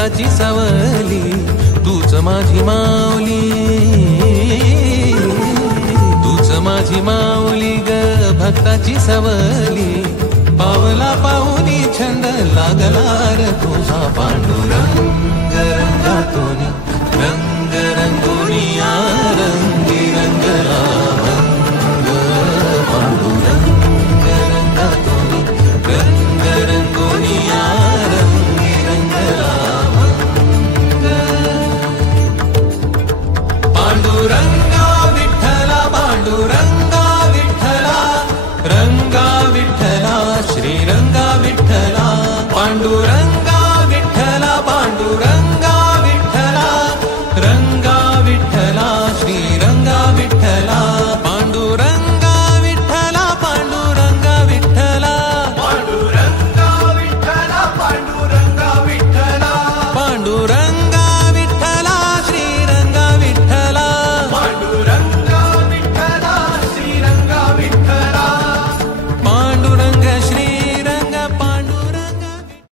भक्ताची सावली, तूच माझी माऊली, तूच माझी माऊली ग भक्ताची सावली. पावला पाहुनी छंद लागला र तुझा पांडुरंग.